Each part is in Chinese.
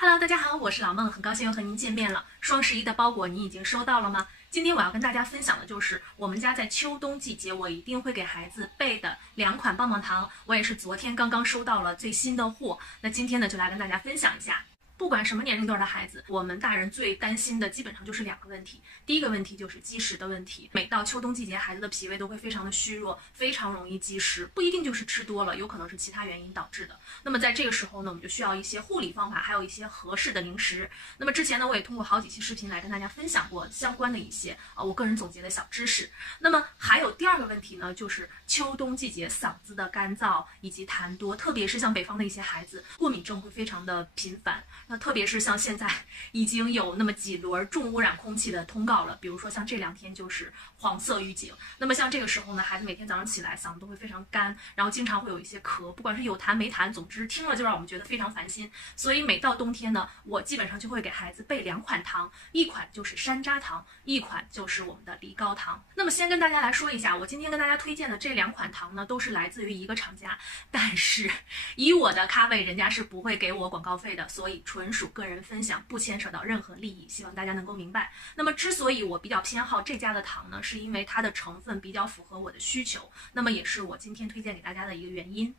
Hello，大家好，我是老孟，很高兴又和您见面了。双11的包裹你已经收到了吗？今天我要跟大家分享的就是我们家在秋冬季节我一定会给孩子备的2款棒棒糖，我也是昨天刚刚收到了最新的货。那今天呢，就来跟大家分享一下。不管什么年龄段的孩子，我们大人最担心的基本上就是2个问题。第一个问题就是积食的问题。每到秋冬季节，孩子的脾胃都会非常的虚弱，非常容易积食，不一定就是吃多了，有可能是其他原因导致的。那么在这个时候呢，我们就需要一些护理方法，还有一些合适的零食。那么之前呢，我也通过好几期视频来跟大家分享过相关的一些我个人总结的小知识。那么还有第2个问题呢，就是秋冬季节嗓子的干燥以及痰多，特别是像北方的一些孩子，过敏症会非常的频繁。那特别是像现在已经有那么几轮重污染空气的通告了，比如说像这2天就是黄色预警。那么像这个时候呢，孩子每天早上起来嗓子都会非常干，然后经常会有一些咳，不管是有痰没痰，总之听了就让我们觉得非常烦心。所以每到冬天呢，我基本上就会给孩子备2款糖，一款就是山楂糖，一款就是我们的梨膏糖。那么先跟大家来说一下，我今天跟大家推荐的这2款糖呢，都是来自于一个厂家，但是以我的咖位，人家是不会给我广告费的，所以纯属个人分享，不牵扯到任何利益，希望大家能够明白。那么之所以我比较偏好这家的糖呢，是因为它的成分比较符合我的需求，那么也是我今天推荐给大家的一个原因。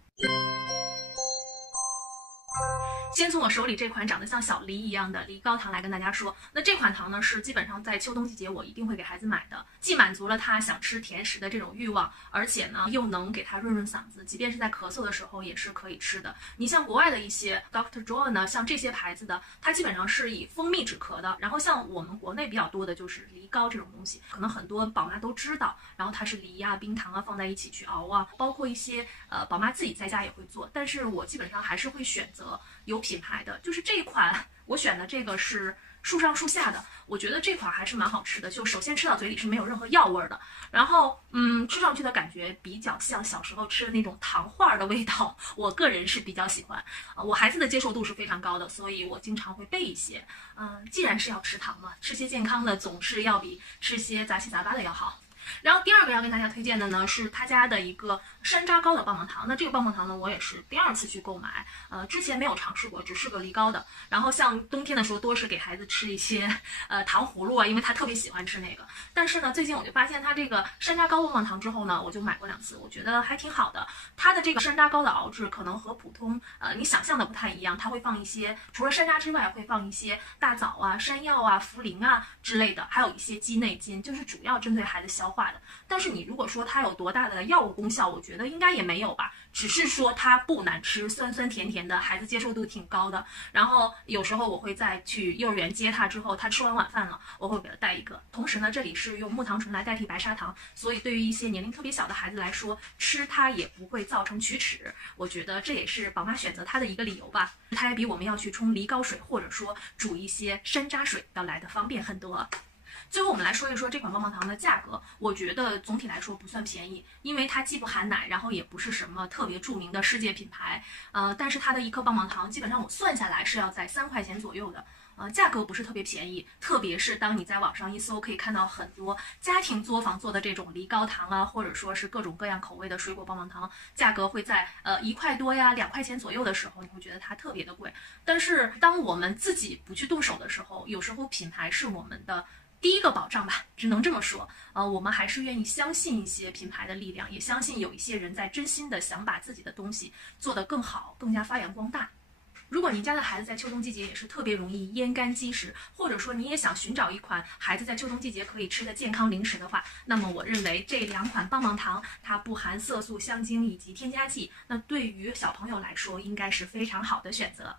先从我手里这款长得像小梨一样的梨膏糖来跟大家说，那这款糖呢是基本上在秋冬季节我一定会给孩子买的，既满足了他想吃甜食的这种欲望，而且呢又能给他润润嗓子，即便是在咳嗽的时候也是可以吃的。你像国外的一些 Dr. Joe 呢，像这些牌子的，它基本上是以蜂蜜止咳的，然后像我们国内比较多的就是梨膏这种东西，可能很多宝妈都知道，然后它是梨啊、冰糖啊放在一起去熬啊，包括一些宝妈自己在家也会做，但是我基本上还是会选择有品牌的，就是这一款我选的这个是树上树下的，我觉得这款还是蛮好吃的，就首先吃到嘴里是没有任何药味的，然后吃上去的感觉比较像小时候吃的那种糖画的味道，我个人是比较喜欢，我孩子的接受度是非常高的，所以我经常会备一些，既然是要吃糖嘛，吃些健康的总是要比吃些杂七杂八的要好。然后第2个要跟大家推荐的呢，是他家的一个山楂糕的棒棒糖。那这个棒棒糖呢，我也是第2次去购买，之前没有尝试过，只是个梨膏的。然后像冬天的时候，多是给孩子吃一些糖葫芦啊，因为他特别喜欢吃那个。但是呢，最近我就发现它这个山楂糕棒棒糖之后呢，我就买过2次，我觉得还挺好的。它的这个山楂糕的熬制可能和普通你想象的不太一样，它会放一些除了山楂之外，会放一些大枣啊、山药啊、茯苓啊之类的，还有一些鸡内金，就是主要针对孩子消化的。但是你如果说它有多大的药物功效，我觉得应该也没有吧，只是说它不难吃，酸酸甜甜的，孩子接受度挺高的。然后有时候我会在去幼儿园接他之后，他吃完晚饭了，我会给他带一个。同时呢，这里是用木糖醇来代替白砂糖，所以对于一些年龄特别小的孩子来说，吃它也不会造成龋齿。我觉得这也是宝妈选择它的一个理由吧。它也比我们要去冲梨膏水或者说煮一些山楂水要来的方便很多。最后我们来说一说这款棒棒糖的价格，我觉得总体来说不算便宜，因为它既不含奶，然后也不是什么特别著名的世界品牌，但是它的一颗棒棒糖基本上我算下来是要在3块钱左右的。价格不是特别便宜，特别是当你在网上一搜，可以看到很多家庭作坊做的这种梨膏糖啊，或者说是各种各样口味的水果棒棒糖，价格会在1块多呀、2块钱左右的时候，你会觉得它特别的贵。但是当我们自己不去动手的时候，有时候品牌是我们的第一个保障吧，只能这么说。我们还是愿意相信一些品牌的力量，也相信有一些人在真心的想把自己的东西做得更好，更加发扬光大。如果您家的孩子在秋冬季节也是特别容易咽干积食，或者说你也想寻找一款孩子在秋冬季节可以吃的健康零食的话，那么我认为这2款棒棒糖它不含色素、香精以及添加剂，那对于小朋友来说应该是非常好的选择。